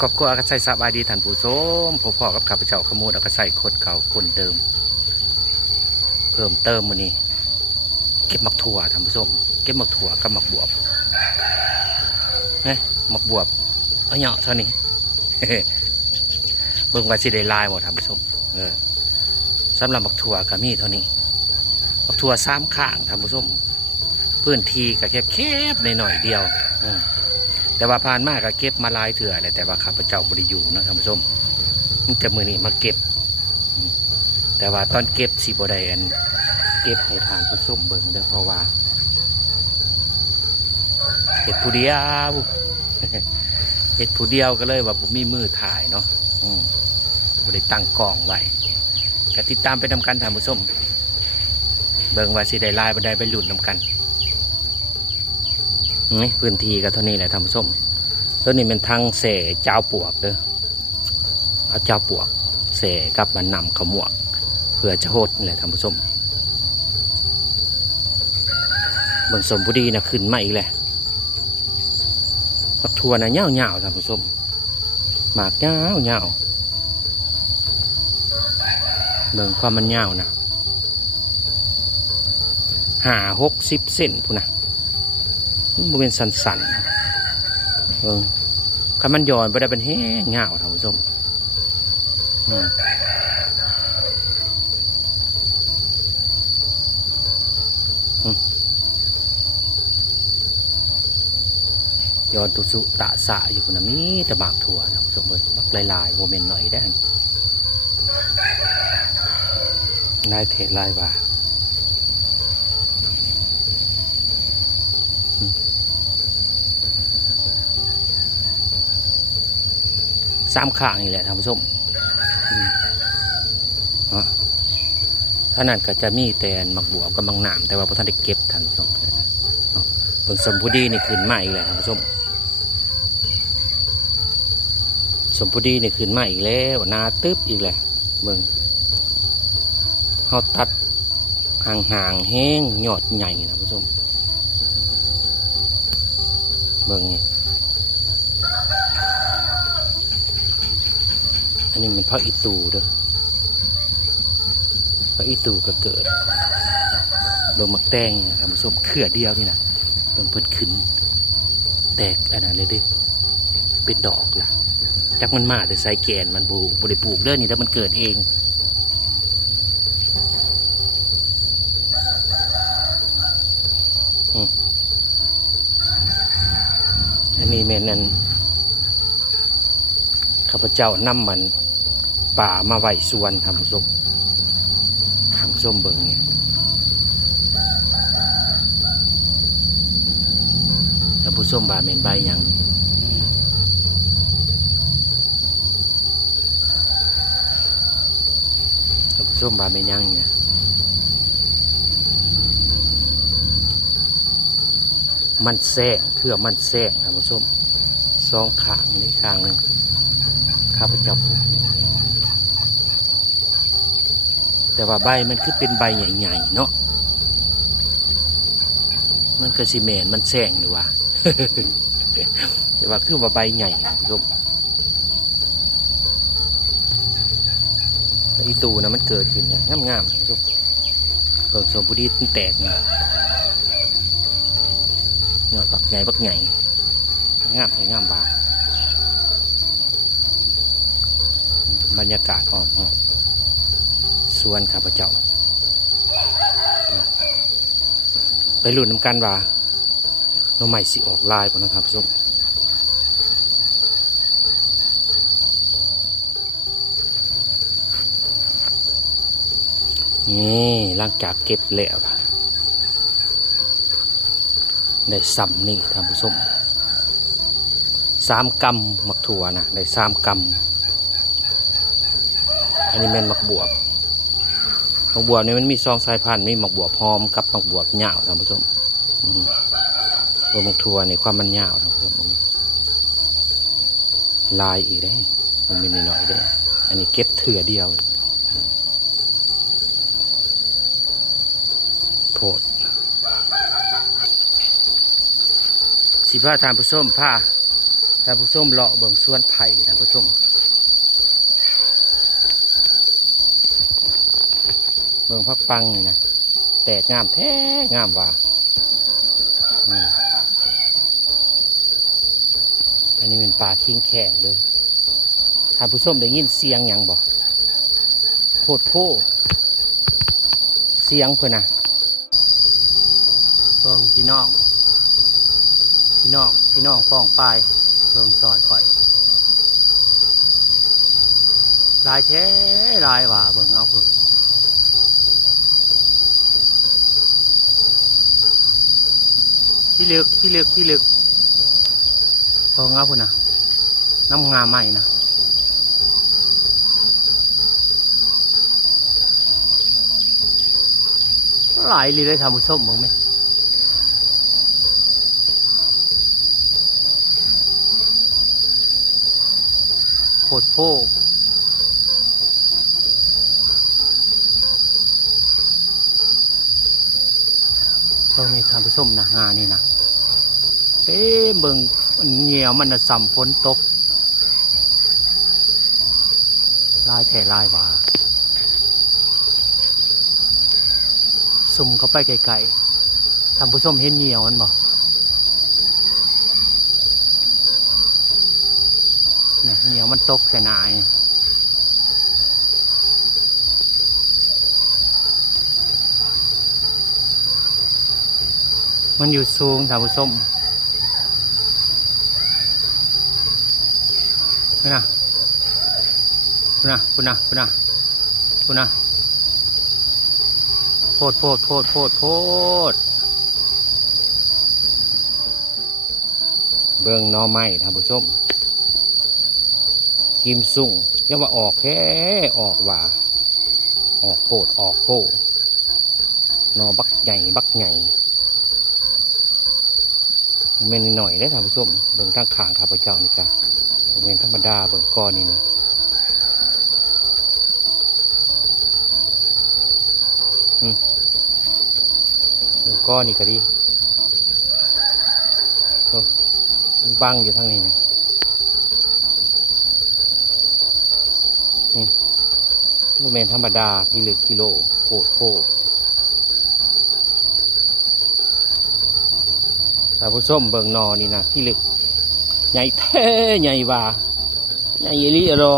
ครอบครัวอากาศสบายดีท่านผู้ชมพ่อกับข้าพเจ้าขมูดอากาศคนเก่าคนเดิมเพิ่มเติมมื้อนี้เก็บมักถั่วท่านผู้ชมเก็บมักถั่วกับมักบวบมักบวบเอาเหยาะเท่านี้ เบิ่งว่าสิได้ลายหมดท่านผู้ชมสำหรับมักถั่วก็มีเท่านี้มักถั่ว3ข้างท่านผู้ชมพื้นที่ก็แคบๆหน่อยเดียวแต่ว่าผ่านมากก็เก็บมาลายเถื่อเลยแต่ว่าข้าพเจ้าบริอยู่นะท่านผู้ชมจะมือนี้มาเก็บแต่ว่าตอนเก็บสีบไดอันเก็บให้ทานผู้ชมเบิ่งเด้อเพราะว่าเห็ดผู้เดียว เห็ดผู้เดียวก็เลยว่าผมมีมือถ่ายเนาะบ่ได้ตั้งกล้องไว้ก็ติดตามไปนำกันท่านผู้ชมเบิ่งว่าสิได้ลายบ่ได้ไปหลุดนำกันนี่พื้นที่ก็เท่านี้แหละท่านผู้ชมตัวนี้เป็นทางเสเจ้าปวกเด้อเอาเจ้าปวกเสกับมันนำขมวกเพื่อจะโหดนี่แหละท่านผู้ชมเบิ่งสมบูดีนะขึ้นมาอีกแหละผักทั่วนะเง่าเง่าท่านผู้ชมหมากเง่าเง่าเบิ่งความมันเง่านะ50-60 เซนพูนะมันเป็นสันๆคันมันย้อนไปได้เป็นแห้งเงาท่านผู้ชมย้อนตุสุตะสะอยู่คนนี้แต่หมากถั่วท่านผู้ชมเลยบักลายๆโมเมนต์หน่อยได้นายเทลายว่า3ข้างนี่แหละท่านผู้ชมท่านั้นก็จะมีแต่หมักบวบกับมังหนามแต่ว่าพอท่านได้เก็บท่านผู้ชมเบิ่งสมพูดีนี่ขึ้นมาอีกแล้วท่านผู้ชมสมพูดีนี่ขึ้นมาอีกแล้วนาตึ๊บอีกแล้วเบิ่งเขาตัดห่างๆแห้งยอดใหญ่ท่านผู้ชมเบิ่งนี่อันนี้เป็นพักอีตูเด้อพักอีตูก็เกิดโดนหมักแตงเนี่ยท่านผู้ชมเขื่อเดียวนี่นะเพิ่งเพิ่นขึ้นแตกอันนั้นเลยเด้เป็นดอกล่ะจักมันมาแต่ใส่แกนมันบูได้ปลูกเด้อนี่แล้วมันเกิดเองอันนี้แม่นั่นข้าพเจ้านำมันป่ามาไว้ส่วนท่านผู้ชมเบิ่งเนี่ยท่านผู้ชมบาเมนใบยังท่านผู้ชมบาเมนยังเนี่ยมันแซงเครือมันแซงท่านผู้ชม2ข้างนี่ข้างหนึ่งข้าพเจ้าปลูกแต่ว่าใบมันคือเป็นใบใหญ่ๆเนาะมันก็สิแมนมันแซงอยู่ว่ะ แต่ว่าคือว่าใบใหญ่ท่านผู้ชมอีตูนะมันเกิดขึ้นเนี่ยงามๆท่านผู้ชมเปิดสมบูรณ์มันแตกเนี่ยยอดบักใหญ่งามใช่งามบาบรรยากาศหอมสวนข้าพเจ้าไปลุ้นน้ำกันว่าน้องใหม่สิออกลายป่ะน้องท่านผู้ชมนี่หลังจากเก็บแล้วได้ซ้ำนี่ท่านผู้ชม3 กำหมักถั่วนะได้3 กำอันนี้เป็นหมักบวบนี่มันมี2 สายพันธุ์มีหมักบวบหอมกับหมักบวบเหยาวท่านผู้ชมหมักถั่วในความมันเหยาวท่านผู้ชมลายอีกได้มันมีหน่อยได้อันนี้เก็บเถื่อเดียวโพด สิพาทานผู้ชมพาทานผู้ชมเลาะเบิ่งสวนไผ่ทานผู้ชมเบิ่งพักปังนี่นะแตกงามแท้งามว่าอันนี้เป็นปลาคิงแข็งเลยทานผู้ชมได้ยินเสียงยังบ่โพดโพเสียงเพื่อนนะเบิ่งพี่น้องป้องปลายเบิ่งซอยข่อยลายแท้ลายว่าเบิ่งเอาเพิ่นพี่ลึกเบิ่งเอาเพิ่นนะน้ำงามใหม่นะหลายเลยทำมือส้มมึงไหมโคตรโพมีทำมือส้มนะงานนี่นะเต้เบิ่งเหนียวมันน่ะสัมฝนตกลายแถ่ลายว่าซุ่มเข้าไปไกลๆทำผู้ส้มเห็นเหนียวมันบ่เนี่ยเหนียวมันตกใส่หน้ามันอยู่สูงทำผู้ส้มคุณนะโพดเบิ่งหน่อไม้ท่านผู้ชมกิมสุ่งยังว่าออกแค่ออกว่าออกโพดออกโพหน่อบักใหญ่เมนหน่อยได้ท่านผู้ชมเบิ่งตั้งขางข้าพเจ้านี่กะเมนธรรมดาเบิ่งก้อนนี่เบิ่งก้อนนี่ก็ดีมันบังอยู่ทั้งนี้นะบุเมนธรรมดาพี่ลึกกิโลโคตรโคแต่ผู้ส้มเบิ่งนอนี่นะพี่ลึกใหญ่แท้ใหญ่ว่าใหญ่ยี่ลีหรอ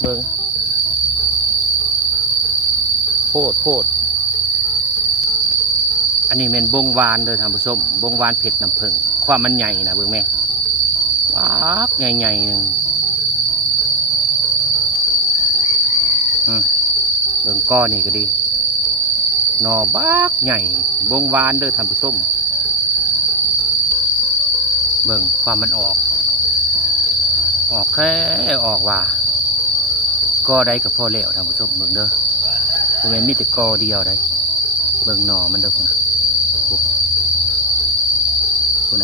เบิ่งโพดอันนี้เป็นบงวานโดยทำผู้ส้มบงวานเผ็ดน้ำผึ้งความมันใหญ่นะเบิ่งแม่ป๊ากใหญ่หนึ่งเบิ่งก้อนนี่ก็ดีหน่อบักใหญ่บงวานเด้อท่านผู้ชมเบิ่งความมันออกแค่ออกว่าก็ได้กับพ่อแล้วท่านผู้ชมเบิ่งเด้อมันมีแต่กอเดียวได้เบิ่งหน่อมันเด้อคุณ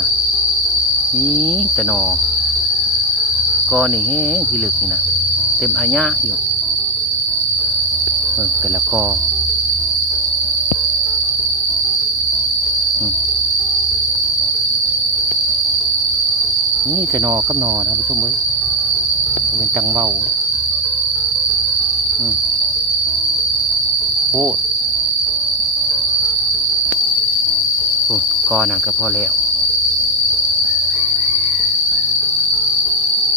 นะนี่แต่หน่อกอนี่แห้งพี่ลึกนี่นะเต็มอาญะอยู่แต่ละกอนี่จะนอกับนอนะผู้ชมเว้ยเป็นจังเบาโคตรกอนั่นก็พอแล้ว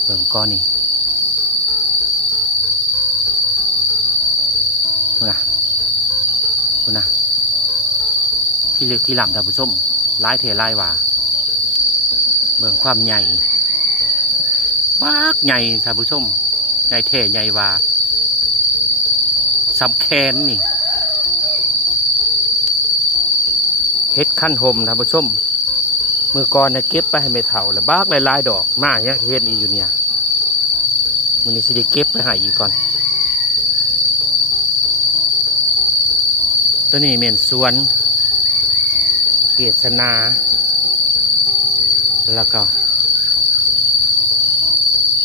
เบิ่งกอนี่คุณนะพี่ลึกพี่หล่ำท่านผู้ชมลายเทลายว่าเบิ่งความใหญ่มากใหญ่ท่านผู้ชมใหญ่เทใหญ่ว่าสำแคนนี่เฮ็ดขั้นห่มท่านผู้ชมมือก่อนเนี่ยเก็บไปให้ไม่เท่าแล้วบากหลายๆดอกมายังเฮ็ดอีอยู่เนี่ยมื้อนี้สิได้เก็บไปให้อีกก่อนตัวนี้เป็นสวนเกษนาแล้วก็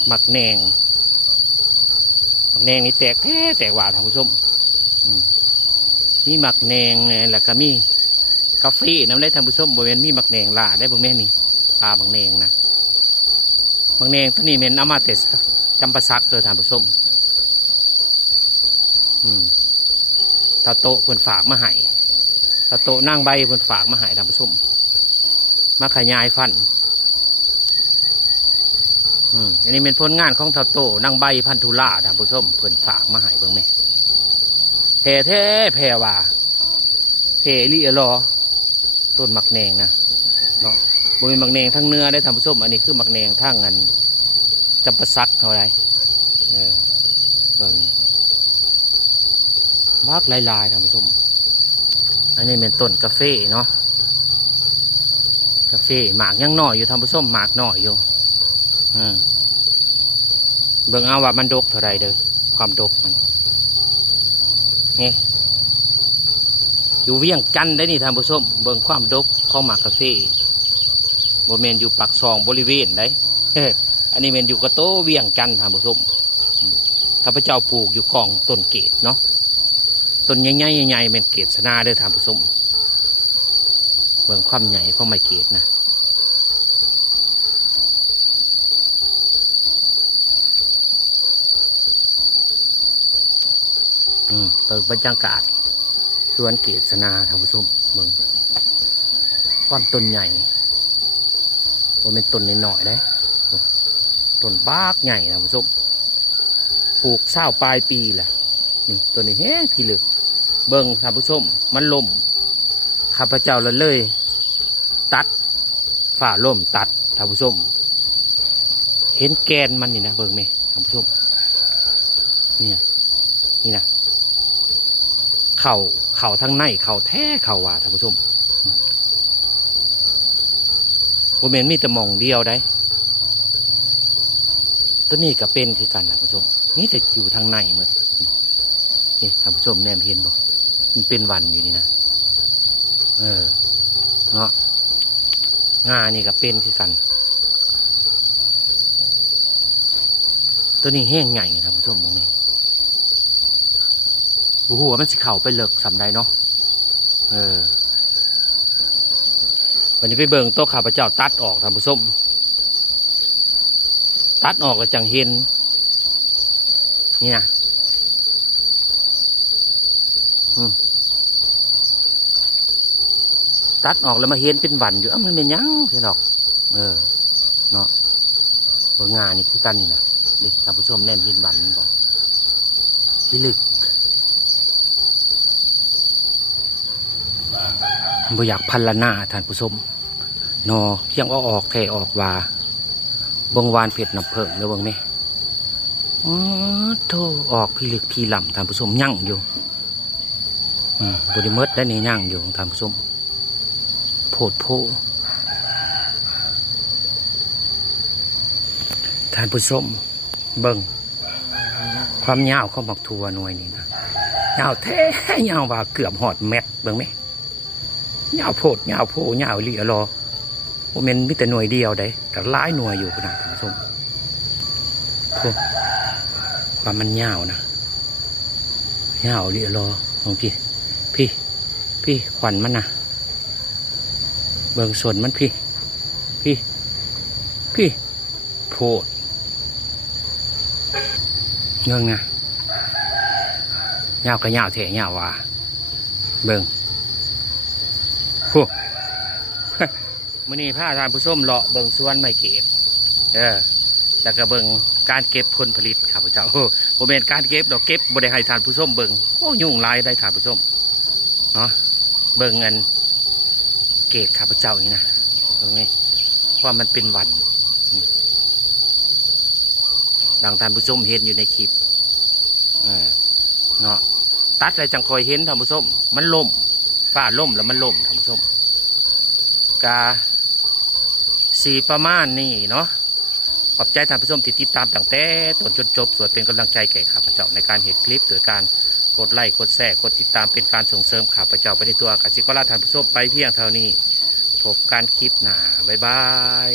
หมักแหนงนี่แตกหวานท่านผู้ชมมีหมักแหนงแล้วก็มีกาแฟน้ำได้ท่านผู้ชมบริเวณมีหมักแหนงล่าได้พวกแม่นี่ าบางเนงนะบางเนงตัวนี้เป็นอามาเตสจำปาสักเลยท่านผู้ชมถ้าโตเพิ่นฝากมาให้ถ้าโตนั่งใบเพิ่นฝากมาให้ท่านผู้ชมมาขยายพันธุ์อันนี้เป็นผลงานของถ้าโตนั่งใบพันธุล่าท่านผู้ชมเพิ่นฝากมาให้เบิ่งแม่แผ่แท้แผ่ว่าแผ่ลิรอต้นมักแนงนะเนาะบ่เป็นมักแนงทั้งเนื้อได้ท่านผู้ชมอันนี้คือมักแนงทั้งอันจำปาสักเท่าไรเบิ่งมากลายๆท่านผู้ชมอันนี้เป็นต้นกาแฟเนาะกาแฟหมากยังน้อยอยู่ท่านผู้ชมหมากน้อยอยู่เบิ่งเอาว่ามันดกเท่าไรเด้อความดกมันนี่อยู่เวียงจันทน์ได้นี่ท่านผู้ชมเบิ่งความดกของหมากกาแฟบริเวณอยู่ปากซองบริเวณได้อันนี้เป็นอยู่กระโตเวียงจันทน์ท่านผู้ชมข้าพเจ้าปลูกอยู่กองต้นเกศเนาะต้นใหญ่ๆเป็นเกศนาเด้อท่านผู้ชมเบิ่งความใหญ่ของไม้เกศนะเปิดบรรยากาศสวนเกศนาท่านผู้ชมเบิ่งความต้นใหญ่ว่าเป็นต้นน้อยๆได้ต้นบากใหญ่ท่านผู้ชมปลูกเศร้าปลายปีแหละนี่ต้นนี้พี่เหลือกเบิ่งท่านผู้ชมมันล่มข้าพเจ้าเลยตัดฝ่าล่มตัดท่านผู้ชมเห็นแกนมันนี่นะเบิ่งไหมท่านผู้ชมนี่นะเข่าทั้งในเข่าแท้เข่าว่าท่านผู้ชมบ่แม่นมีแต่มองเดียวได้ตัวนี้ก็เป็นคือกันท่านผู้ชมนี่แต่อยู่ทางในหมดนี่ท่านผู้ชมแนมเห็นบ่มันเป็นวันอยู่นี่นะเนาะงานี่ก็เป็นคือกันตัวนี้แห้งใหญ่ท่านผู้ชมมองนี่บูหัวมันสิเข่าไปเลิกสำได้เนาะวันนี้ไปเบิ่งโต๊ะข้าพเจ้าตัดออกท่านผู้ชมตัดออกแล้วจังเห็นนี่นะตัดออกแล้วมาเห็นเป็นวันอยู่มันเป็นยังใช่หรอกเนาะบางงานนี่คือกันนี่นะนี่ท่านผู้ชมแนมเห็นวันบอกที่ลึกบ่อยากพันละหน้าท่านผู้ชมนอเพียงออกแท่ออกว่าบงวานเผ็ดน้ำเพิ่งเด้อเบิ่งไหมโธ่ออกพี่ลึกพี่ลำท่านผู้ชมยั่งอยู่บริเมิดได้นี่ยั่งอยู่ท่านผู้ชมโพดโพท่านผู้ชมเบิ่งความยาวของบักทัวหน่วยนี่นะยาวแท้ยาวว่าเกือบหอดเม็ดเบิ่งไหมยาวโพดยาวโพยาวเหลี่ยรอโมเมนต์มีแต่หน่วยเดียวได้แต่หลายหน่วยอยู่นะท่านผู้ชมโธ่ความมันยาวนะยาวเหลี่ยรอของพี่ขวัญมันนะเบิ่งส่วนมันพี่โพดเงื่องนะยาวก็ยาวเถะยาวว่าเบิ่งโหมื้อนี้พาท่านผู้ชมเลาะเบิ่งสวนไม้เกศแล้วก็เบิ่งการเก็บผลผลิตครับพระเจ้าบ่แม่นการเก็บดอกเก็บบ่ได้ให้ท่านผู้ชมเบิ่งโอ้ยุ่งหลายได้ท่านผู้ชมเนาะเบิ่งเงินเกศข้าพเจ้านี่นะตรงนี้ความมันเป็นวันดังท่านผู้ชมเห็นอยู่ในคลิปเนาะตัดอะไรจังคอยเห็นท่านผู้ชมมันล่มฝ้าล่มแล้วมันล่มท่านผู้ชมกาสีประมาณนี้เนาะขอบใจท่านผู้ชมที่ติดตามตั้งแต่ต้นจนจบส่วนเป็นกำลังใจแก่ข้าพเจ้าในการเห็นคลิปโดยการกดไลค์กดแชร์กดติดตามเป็นการส่งเสริมข้าพเจ้าไปในตัวกสิกรลาท่านผู้ชมไปเพียงเท่านี้พบกันคลิปหน้าบ๊ายบาย